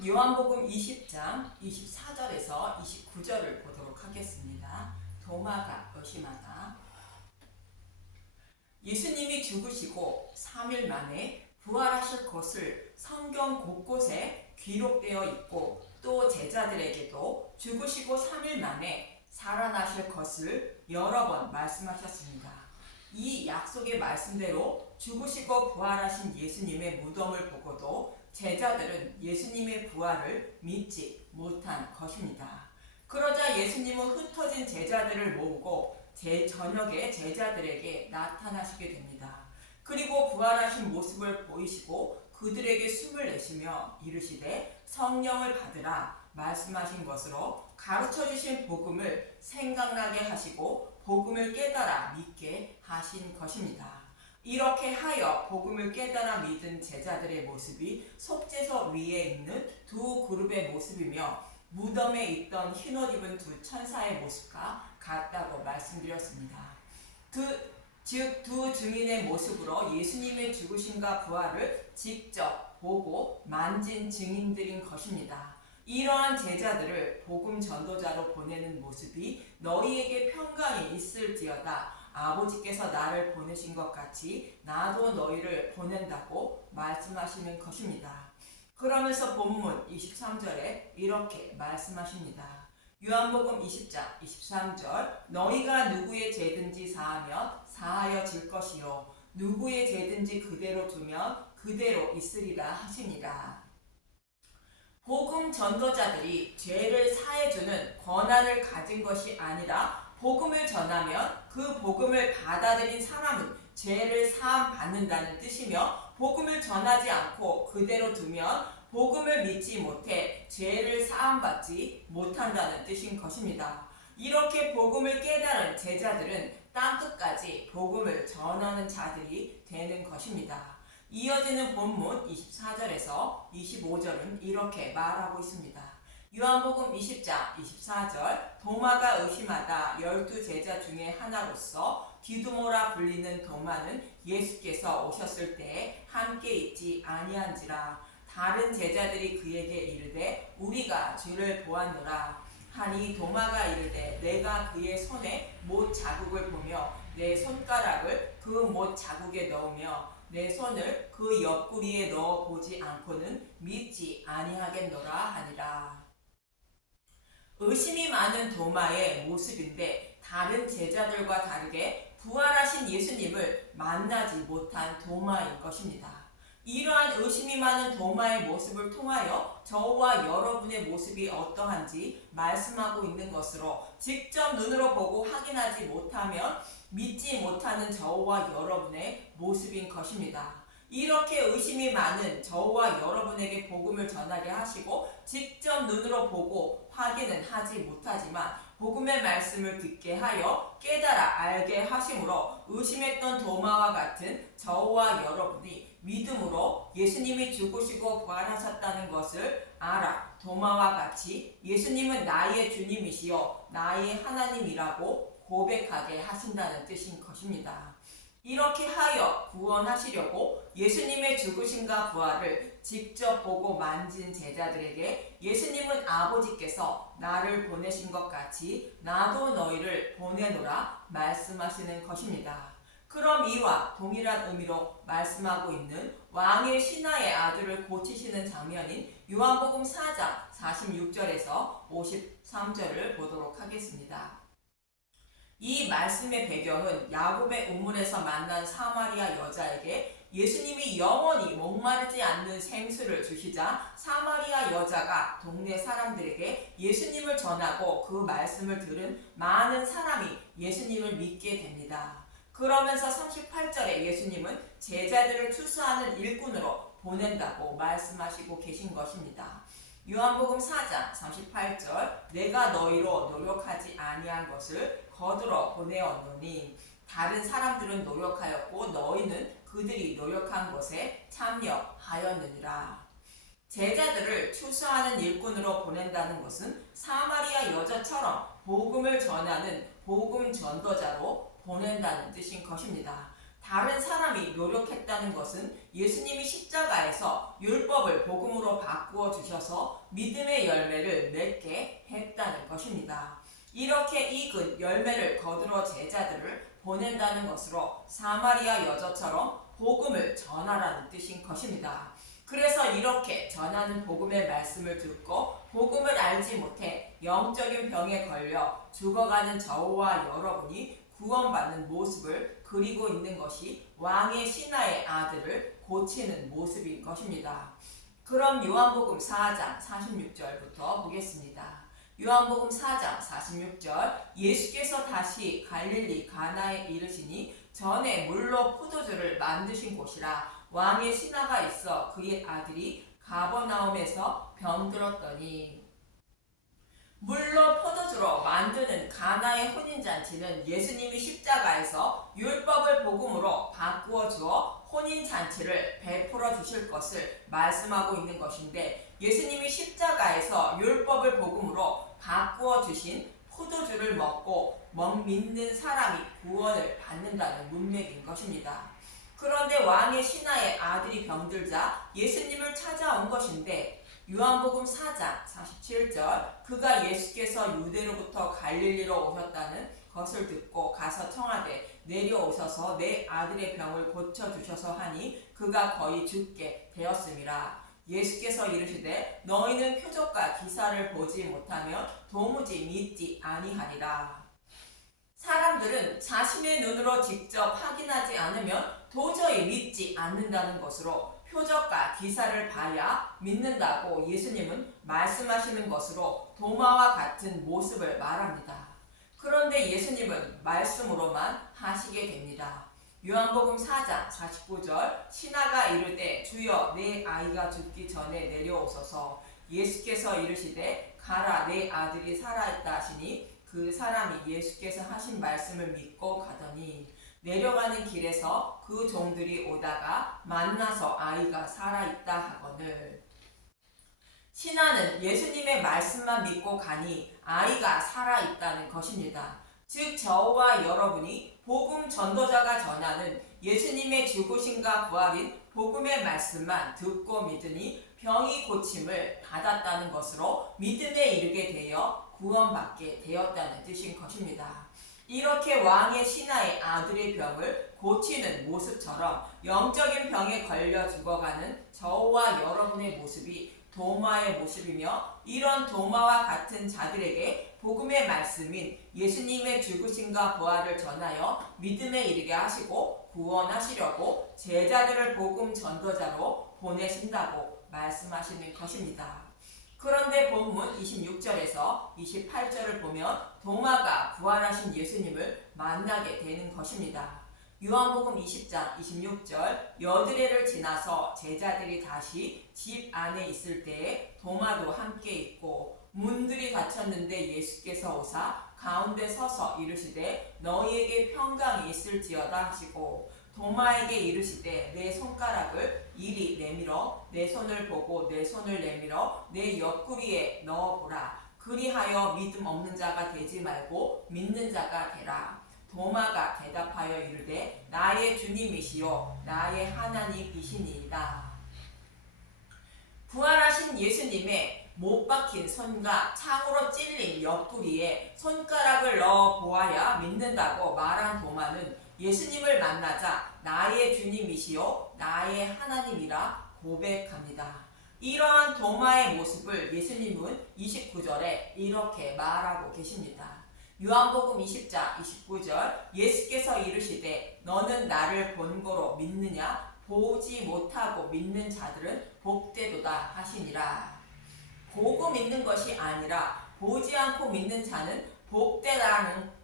오늘은 요한복음 20장 24절에서 29절을 보도록 하겠습니다. 도마가 의심하다. 예수님이 죽으시고 3일 만에 부활하실 것을 성경 곳곳에 기록되어 있고 또 제자들에게도 죽으시고 3일 만에 살아나실 것을 여러 번 말씀하셨습니다. 이 약속의 말씀대로 죽으시고 부활하신 예수님의 무덤을 보고도 제자들은 예수님의 부활을 믿지 못한 것입니다. 그러자 예수님은 흩어진 제자들을 모으고 저녁에 제자들에게 나타나시게 됩니다. 그리고 부활하신 모습을 보이시고 그들에게 숨을 내쉬며 이르시되 성령을 받으라 말씀하신 것으로 가르쳐 주신 복음을 생각나게 하시고 복음을 깨달아 믿게 하신 것입니다. 이렇게 하여 복음을 깨달아 믿은 제자들의 모습이 속죄소 위에 있는 두 그룹의 모습이며 무덤에 있던 흰옷 입은 두 천사의 모습과 같다고 말씀드렸습니다. 즉 두 증인의 모습으로 예수님의 죽으심과 부활을 직접 보고 만진 증인들인 것입니다. 이러한 제자들을 복음 전도자로 보내는 모습이 너희에게 평강이 있을지어다. 아버지께서 나를 보내신 것 같이 나도 너희를 보낸다고 말씀하시는 것입니다. 그러면서 본문 23절에 이렇게 말씀하십니다. 요한복음 20장 23절 너희가 누구의 죄든지 사하면 사하여질 것이요 누구의 죄든지 그대로 두면 그대로 있으리라 하시니라. 복음 전도자들이 죄를 사해주는 권한을 가진 것이 아니라 복음을 전하면 그 복음을 받아들인 사람은 죄를 사함 받는다는 뜻이며 복음을 전하지 않고 그대로 두면 복음을 믿지 못해 죄를 사함 받지 못한다는 뜻인 것입니다. 이렇게 복음을 깨달은 제자들은 땅끝까지 복음을 전하는 자들이 되는 것입니다. 이어지는 본문 24절에서 25절은 이렇게 말하고 있습니다. 요한복음 20장 24절 도마가 의심하다 12제자 중에 하나로서 디두모라 불리는 도마는 예수께서 오셨을 때에 함께 있지 아니한지라. 다른 제자들이 그에게 이르되 우리가 주를 보았노라 하니 도마가 이르되 내가 그의 손에 못 자국을 보며 내 손가락을 그 못 자국에 넣으며 내 손을 그 옆구리에 넣어 보지 않고는 믿지 아니하겠노라 하니라. 의심이 많은 도마의 모습인데 다른 제자들과 다르게 부활하신 예수님을 만나지 못한 도마인 것입니다. 이러한 의심이 많은 도마의 모습을 통하여 저와 여러분의 모습이 어떠한지 말씀하고 있는 것으로 직접 눈으로 보고 확인하지 못하면 믿지 못하는 저와 여러분의 모습인 것입니다. 이렇게 의심이 많은 저와 여러분에게 복음을 전하게 하시고 직접 눈으로 보고 확인은 하지 못하지만 복음의 말씀을 듣게 하여 깨달아 알게 하심으로 의심했던 도마와 같은 저와 여러분이 믿음으로 예수님이 죽으시고 부활하셨다는 것을 알아 도마와 같이 예수님은 나의 주님이시요 나의 하나님이라고 고백하게 하신다는 뜻인 것입니다. 이렇게 하여 구원하시려고 예수님의 죽으심과 부활을 직접 보고 만진 제자들에게 예수님은 아버지께서 나를 보내신 것 같이 나도 너희를 보내노라 말씀하시는 것입니다. 그럼 이와 동일한 의미로 말씀하고 있는 왕의 신하의 아들을 고치시는 장면인 요한복음 4장 46절에서 53절을 보도록 하겠습니다. 이 말씀의 배경은 야곱의 우물에서 만난 사마리아 여자에게 예수님이 영원히 목마르지 않는 생수를 주시자 사마리아 여자가 동네 사람들에게 예수님을 전하고 그 말씀을 들은 많은 사람이 예수님을 믿게 됩니다. 그러면서 38절에 예수님은 제자들을 추수하는 일꾼으로 보낸다고 말씀하시고 계신 것입니다. 요한복음 4장 38절 내가 너희로 노력하지 아니한 것을 거두러 보내었노니 다른 사람들은 노력하였고 너희는 그들이 노력한 것에 참여하였느니라. 제자들을 추수하는 일꾼으로 보낸다는 것은 사마리아 여자처럼 복음을 전하는 복음 전도자로 보낸다는 뜻인 것입니다. 다른 사람이 노력했다는 것은 예수님이 십자가에서 율법을 복음으로 바꾸어 주셔서 믿음의 열매를 맺게 했다는 것입니다. 이렇게 익은 열매를 거두러 제자들을 보낸다는 것으로 사마리아 여자처럼 복음을 전하라는 뜻인 것입니다. 그래서 이렇게 전하는 복음의 말씀을 듣고 복음을 알지 못해 영적인 병에 걸려 죽어가는 저와 여러분이 구원받는 모습을 그리고 있는 것이 왕의 신하의 아들을 고치는 모습인 것입니다. 그럼 요한복음 4장 46절부터 보겠습니다. 요한복음 4장 46절 예수께서 다시 갈릴리 가나에 이르시니 전에 물로 포도주를 만드신 곳이라 왕의 신하가 있어 그의 아들이 가버나움에서 병들었더니. 물로 포도주로 만드는 가나의 혼인잔치는 예수님이 십자가에서 율법을 복음으로 바꾸어 주어 혼인잔치를 베풀어 주실 것을 말씀하고 있는 것인데, 예수님이 십자가에서 율법을 복음으로 바꾸어 주신 포도주를 먹고 믿는 사람이 구원을 받는다는 문맥인 것입니다. 그런데 왕의 신하의 아들이 병들자 예수님을 찾아온 것인데, 요한복음 4장 47절 그가 예수께서 유대로부터 갈릴리로 오셨다는 것을 듣고 가서 청하되 내려오셔서 내 아들의 병을 고쳐주셔서 하니 그가 거의 죽게 되었음이라. 예수께서 이르시되 너희는 표적과 기사를 보지 못하면 도무지 믿지 아니하리라. 사람들은 자신의 눈으로 직접 확인하지 않으면 도저히 믿지 않는다는 것으로 표적과 기사를 봐야 믿는다고 예수님은 말씀하시는 것으로 도마와 같은 모습을 말합니다. 그런데 예수님은 말씀으로만 하시게 됩니다. 요한복음 4장 49절 신하가 이르되 주여 내 아이가 죽기 전에 내려오소서. 예수께서 이르시되 가라 내 아들이 살아있다 하시니 그 사람이 예수께서 하신 말씀을 믿고 가더니 내려가는 길에서 그 종들이 오다가 만나서 아이가 살아있다 하거늘. 신하는 예수님의 말씀만 믿고 가니 아이가 살아있다는 것입니다. 즉 저와 여러분이 복음 전도자가 전하는 예수님의 죽으심과 부활인 복음의 말씀만 듣고 믿으니 병이 고침을 받았다는 것으로 믿음에 이르게 되어 구원받게 되었다는 뜻인 것입니다. 이렇게 왕의 신하의 아들의 병을 고치는 모습처럼 영적인 병에 걸려 죽어가는 저와 여러분의 모습이 도마의 모습이며, 이런 도마와 같은 자들에게 복음의 말씀인 예수님의 죽으심과 부활을 전하여 믿음에 이르게 하시고 구원하시려고 제자들을 복음 전도자로 보내신다고 말씀하시는 것입니다. 그런데 본문 26절에서 28절을 보면 도마가 부활하신 예수님을 만나게 되는 것입니다. 요한복음 20장 26절 여드레를 지나서 제자들이 다시 집 안에 있을 때에 도마도 함께 있고 문들이 닫혔는데 예수께서 오사 가운데 서서 이르시되 너희에게 평강이 있을지어다 하시고 도마에게 이르시되 내 손가락을 이리 내밀어 내 손을 보고 내 손을 내밀어 내 옆구리에 넣어보라. 그리하여 믿음 없는 자가 되지 말고 믿는 자가 되라. 도마가 대답하여 이르되 나의 주님이시요 나의 하나님이시니이다. 부활하신 예수님의 못 박힌 손과 창으로 찔린 옆구리에 손가락을 넣어 보아야 믿는다고 말한 도마는 예수님을 만나자 나의 주님이시요 나의 하나님이라 고백합니다. 이러한 도마의 모습을 예수님은 29절에 이렇게 말하고 계십니다. 요한복음 20장 29절 예수께서 이르시되 너는 나를 본고로 믿느냐? 보지 못하고 믿는 자들은 복되도다 하시니라. 보고 믿는 것이 아니라 보지 않고 믿는 자는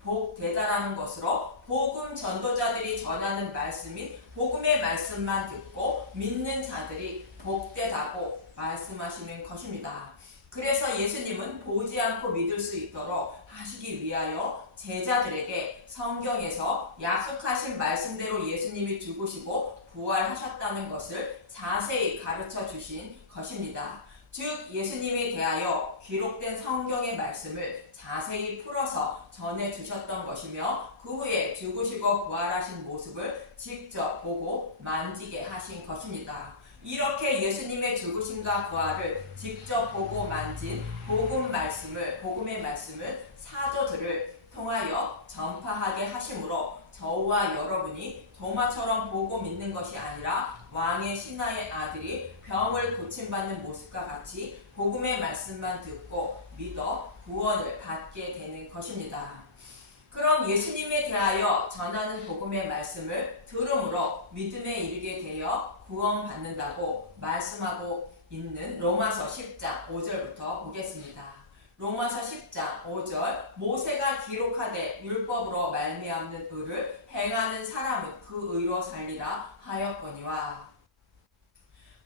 복되다라는 것으로 복음 전도자들이 전하는 말씀인 복음의 말씀만 듣고 믿는 자들이 복되다고 말씀하시는 것입니다. 그래서 예수님은 보지 않고 믿을 수 있도록 하시기 위하여 제자들에게 성경에서 약속하신 말씀대로 예수님이 죽으시고 부활하셨다는 것을 자세히 가르쳐 주신 것입니다. 즉 예수님에 대하여 기록된 성경의 말씀을 자세히 풀어서 전해주셨던 것이며 그 후에 죽으시고 부활하신 모습을 직접 보고 만지게 하신 것입니다. 이렇게 예수님의 죽으심과 부활을 직접 보고 만진 복음의 말씀을 사도들을 통하여 전파하게 하심으로 저와 여러분이 도마처럼 보고 믿는 것이 아니라 왕의 신하의 아들이 병을 고침받는 모습과 같이 복음의 말씀만 듣고 믿어 구원을 받게 되는 것입니다. 그럼 예수님에 대하여 전하는 복음의 말씀을 들음으로 믿음에 이르게 되어 구원받는다고 말씀하고 있는 로마서 10장 5절부터 보겠습니다. 로마서 10장 5절 모세가 기록하되 율법으로 말미암는 의를 행하는 사람은 그 의로 살리라 하였거니와.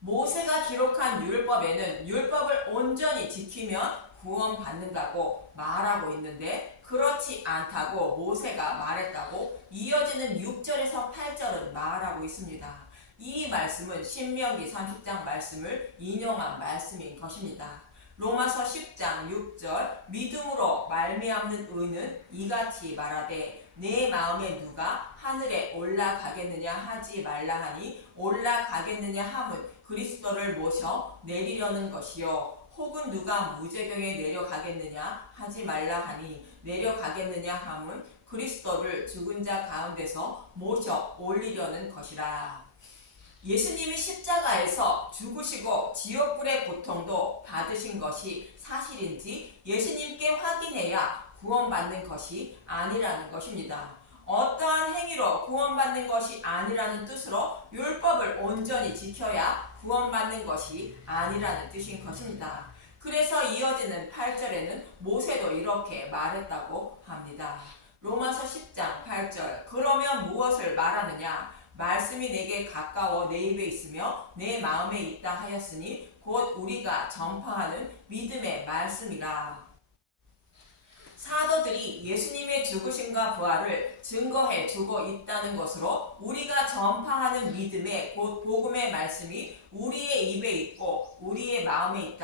모세가 기록한 율법에는 율법을 온전히 지키면 구원받는다고 말하고 있는데 그렇지 않다고 모세가 말했다고 이어지는 6절에서 8절은 말하고 있습니다. 이 말씀은 신명기 30장 말씀을 인용한 말씀인 것입니다. 로마서 10장 6절 믿음으로 말미암는 의는 이같이 말하되 내 마음에 누가 하늘에 올라가겠느냐 하지 말라 하니 올라가겠느냐 함은 그리스도를 모셔 내리려는 것이요 혹은 누가 무저경에 내려가겠느냐 하지 말라 하니 내려가겠느냐 함은 그리스도를 죽은 자 가운데서 모셔 올리려는 것이라. 예수님이 십자가에서 죽으시고 지옥불의 고통도 받으신 것이 사실인지 예수님께 확인해야 구원받는 것이 아니라는 것입니다. 어떠한 행위로 구원받는 것이 아니라는 뜻으로 율법을 온전히 지켜야 구원받는 것이 아니라는 뜻인 것입니다. 그래서 이어지는 8절에는 모세도 이렇게 말했다고 합니다. 로마서 10장 8절 그러면 무엇을 말하느냐 말씀이 내게 가까워 내 입에 있으며 내 마음에 있다 하였으니 곧 우리가 전파하는 믿음의 말씀이라. 사도들이 예수님의 죽으심과 부활을 증거해 주고 있다는 것으로 우리가 전파하는 믿음의 곧 복음의 말씀이 우리의 입에 있고 우리의 마음에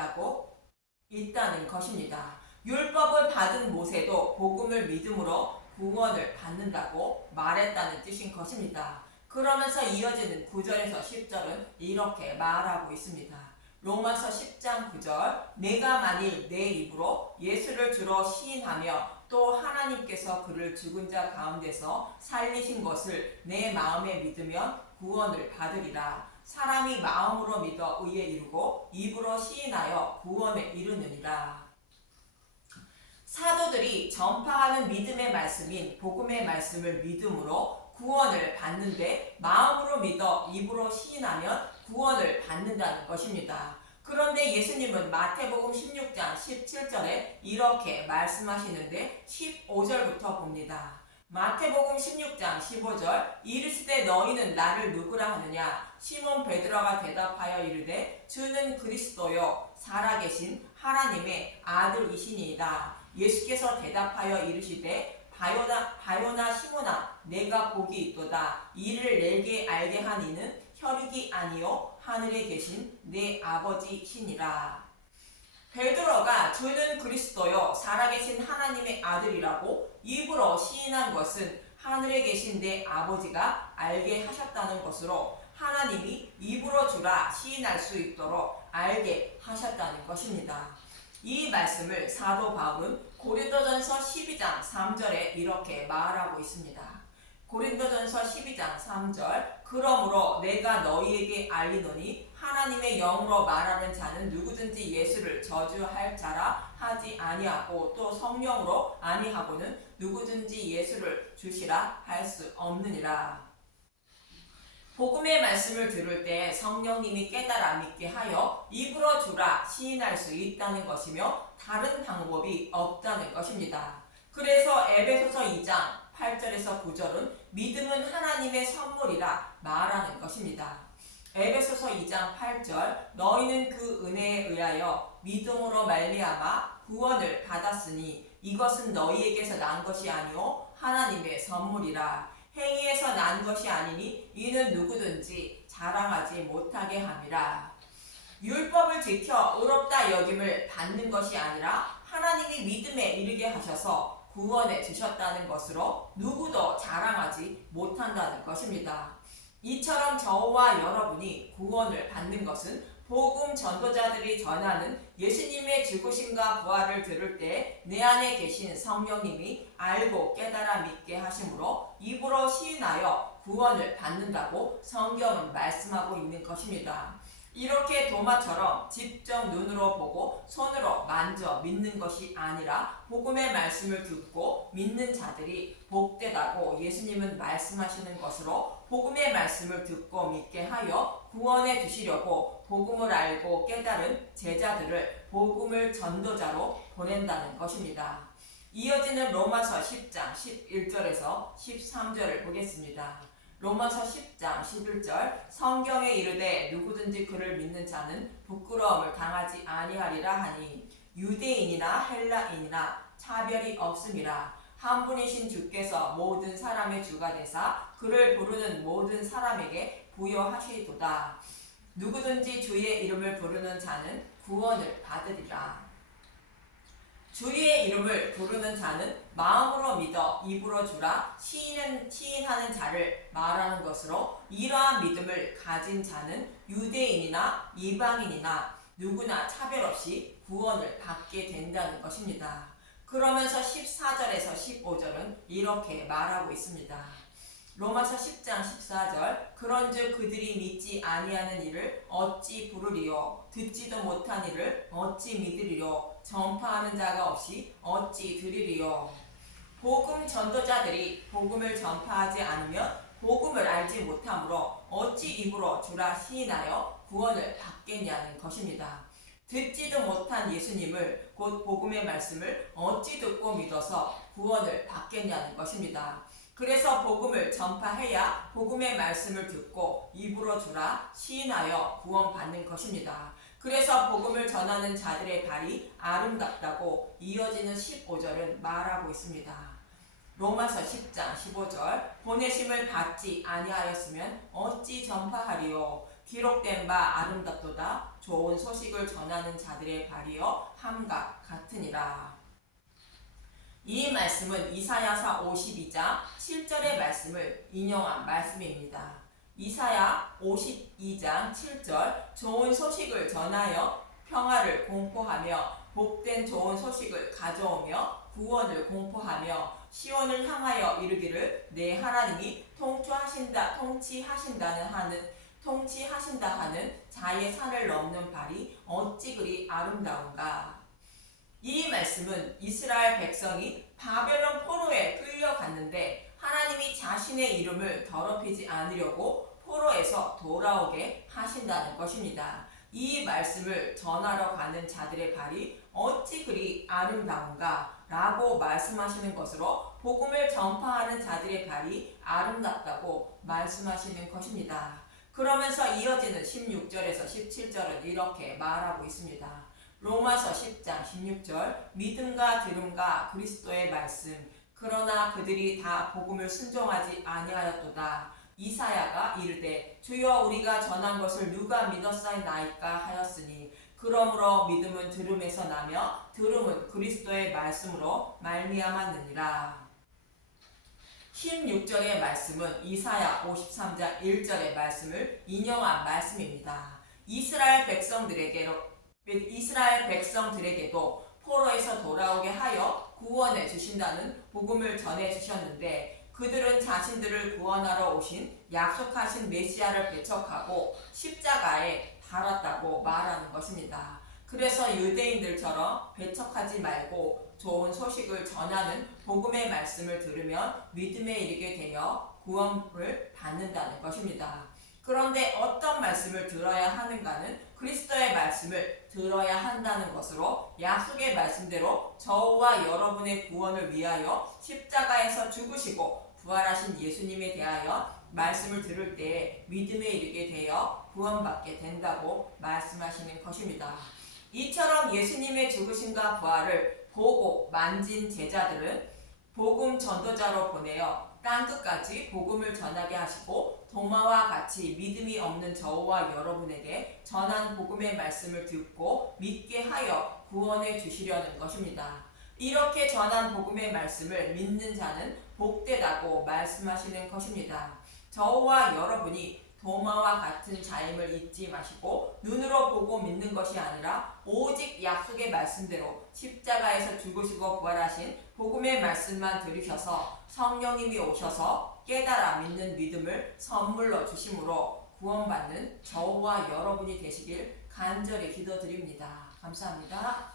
있다는 것입니다. 율법을 받은 모세도 복음을 믿음으로 구원을 받는다고 말했다는 뜻인 것입니다. 그러면서 이어지는 9절에서 10절은 이렇게 말하고 있습니다. 로마서 10장 9절 내가 만일 내 입으로 예수를 주로 시인하며 또 하나님께서 그를 죽은 자 가운데서 살리신 것을 내 마음에 믿으면 구원을 받으리라. 사람이 마음으로 믿어 의에 이르고 입으로 시인하여 구원에 이르느니라. 사도들이 전파하는 믿음의 말씀인 복음의 말씀을 믿음으로 구원을 받는데 마음으로 믿어 입으로 시인하면 구원을 받는다는 것입니다. 그런데 예수님은 마태복음 16장 17절에 이렇게 말씀하시는데 15절부터 봅니다. 마태복음 16장 15절 이르시되 너희는 나를 누구라 하느냐 시몬 베드로가 대답하여 이르되 주는 그리스도요 살아계신 하나님의 아들이시니이다. 예수께서 대답하여 이르시되 바요나 시몬아 내가 복이 있도다. 이를 내게 알게 하니는 혈육이 아니요 하늘에 계신 내 아버지시니라. 베드로가 주는 그리스도요 살아계신 하나님의 아들이라고 입으로 시인한 것은 하늘에 계신 내 아버지가 알게 하셨다는 것으로 하나님이 입으로 주라 시인할 수 있도록 알게 하셨다는 것입니다. 이 말씀을 사도 바울은 고린도전서 12장 3절에 이렇게 말하고 있습니다. 고린도전서 12장 3절 그러므로 내가 너희에게 알리노니 하나님의 영으로 말하는 자는 누구든지 예수를 저주할 자라 하지 아니하고 또 성령으로 아니하고는 누구든지 예수를 주시라 할 수 없느니라. 복음의 말씀을 들을 때 성령님이 깨달아 믿게 하여 입으로 주라 시인할 수 있다는 것이며 다른 방법이 없다는 것입니다. 그래서 에베소서 2장 8절에서 9절은 믿음은 하나님의 선물이라 말하는 것입니다. 에베소서 2장 8절 너희는 그 은혜에 의하여 믿음으로 말미암아 구원을 받았으니 이것은 너희에게서 난 것이 아니오 하나님의 선물이라. 행위에서 난 것이 아니니 이는 누구든지 자랑하지 못하게 함이라. 율법을 지켜 의롭다 여김을 받는 것이 아니라 하나님이 믿음에 이르게 하셔서 구원해 주셨다는 것으로 누구도 자랑하지 못한다는 것입니다. 이처럼 저와 여러분이 구원을 받는 것은 복음 전도자들이 전하는 예수님의 죽으심과 부활을 들을 때 내 안에 계신 성령님이 알고 깨달아 믿게 하심으로 입으로 시인하여 구원을 받는다고 성경은 말씀하고 있는 것입니다. 이렇게 도마처럼 직접 눈으로 보고 손으로 만져 믿는 것이 아니라 복음의 말씀을 듣고 믿는 자들이 복되다고 예수님은 말씀하시는 것으로 복음의 말씀을 듣고 믿게 하여 구원해 주시려고 복음을 알고 깨달은 제자들을 복음을 전도자로 보낸다는 것입니다. 이어지는 로마서 10장 11절에서 13절을 보겠습니다. 로마서 10장 11절 성경에 이르되 누구든지 그를 믿는 자는 부끄러움을 당하지 아니하리라 하니 유대인이나 헬라인이나 차별이 없음이라 한 분이신 주께서 모든 사람의 주가 되사 그를 부르는 모든 사람에게 부여하시도다. 누구든지 주의 이름을 부르는 자는 구원을 받으리라. 주의 이름을 부르는 자는 마음으로 믿어 입으로 주라 시인하는 자를 말하는 것으로 이러한 믿음을 가진 자는 유대인이나 이방인이나 누구나 차별 없이 구원을 받게 된다는 것입니다. 그러면서 14절에서 15절은 이렇게 말하고 있습니다. 로마서 10장 14절 그런즉 그들이 믿지 아니하는 일을 어찌 부르리요 듣지도 못한 일을 어찌 믿으리요 전파하는 자가 없이 어찌 들으리요. 복음 전도자들이 복음을 전파하지 않으면 복음을 알지 못하므로 어찌 입으로 주라 시인하여 구원을 받겠냐는 것입니다. 듣지도 못한 예수님을 곧 복음의 말씀을 어찌 듣고 믿어서 구원을 받겠냐는 것입니다. 그래서 복음을 전파해야 복음의 말씀을 듣고 입으로 주라 시인하여 구원받는 것입니다. 그래서 복음을 전하는 자들의 발이 아름답다고 이어지는 15절은 말하고 있습니다. 로마서 10장 15절 보내심을 받지 아니하였으면 어찌 전파하리요 기록된 바 아름답도다 좋은 소식을 전하는 자들의 발이여 함과 같으니라. 이 말씀은 이사야서 52장 7절의 말씀을 인용한 말씀입니다. 이사야 52장 7절 좋은 소식을 전하여 평화를 공포하며 복된 좋은 소식을 가져오며 구원을 공포하며 시온을 향하여 이르기를 내 하나님이 통치하신다 하는 자의 산을 넘는 발이 어찌 그리 아름다운가. 이 말씀은 이스라엘 백성이 바벨론 포로에 끌려갔는데 하나님이 자신의 이름을 더럽히지 않으려고 포로에서 돌아오게 하신다는 것입니다. 이 말씀을 전하러 가는 자들의 발이 어찌 그리 아름다운가 라고 말씀하시는 것으로 복음을 전파하는 자들의 발이 아름답다고 말씀하시는 것입니다. 그러면서 이어지는 16절에서 17절은 이렇게 말하고 있습니다. 로마서 10장 16절 믿음과 들음과 그리스도의 말씀 그러나 그들이 다 복음을 순종하지 아니하였도다. 이사야가 이르되 주여 우리가 전한 것을 누가 믿었사이나이까 하였으니 그러므로 믿음은 들음에서 나며 들음은 그리스도의 말씀으로 말미암았느니라. 16절의 말씀은 이사야 53장 1절의 말씀을 인용한 말씀입니다. 이스라엘 백성들에게도 포로에서 돌아오게 하여 구원해 주신다는 복음을 전해 주셨는데 그들은 자신들을 구원하러 오신 약속하신 메시아를 배척하고 십자가에 달았다고 말하는 것입니다. 그래서 유대인들처럼 배척하지 말고 좋은 소식을 전하는 복음의 말씀을 들으면 믿음에 이르게 되어 구원을 받는다는 것입니다. 그런데 어떤 말씀을 들어야 하는가는 그리스도의 말씀을 들어야 한다는 것으로 약속의 말씀대로 저와 여러분의 구원을 위하여 십자가에서 죽으시고 부활하신 예수님에 대하여 말씀을 들을 때 믿음에 이르게 되어 구원받게 된다고 말씀하시는 것입니다. 이처럼 예수님의 죽으심과 부활을 보고 만진 제자들은 복음 전도자로 보내어 땅끝까지 복음을 전하게 하시고 도마와 같이 믿음이 없는 저와 여러분에게 전한 복음의 말씀을 듣고 믿게 하여 구원해 주시려는 것입니다. 이렇게 전한 복음의 말씀을 믿는 자는 복되다고 말씀하시는 것입니다. 저와 여러분이 도마와 같은 자임을 잊지 마시고 눈으로 보고 믿는 것이 아니라 오직 약속의 말씀대로 십자가에서 죽으시고 부활하신 복음의 말씀만 들으셔서 성령님이 오셔서 깨달아 믿는 믿음을 선물로 주심으로 구원받는 저와 여러분이 되시길 간절히 기도드립니다. 감사합니다.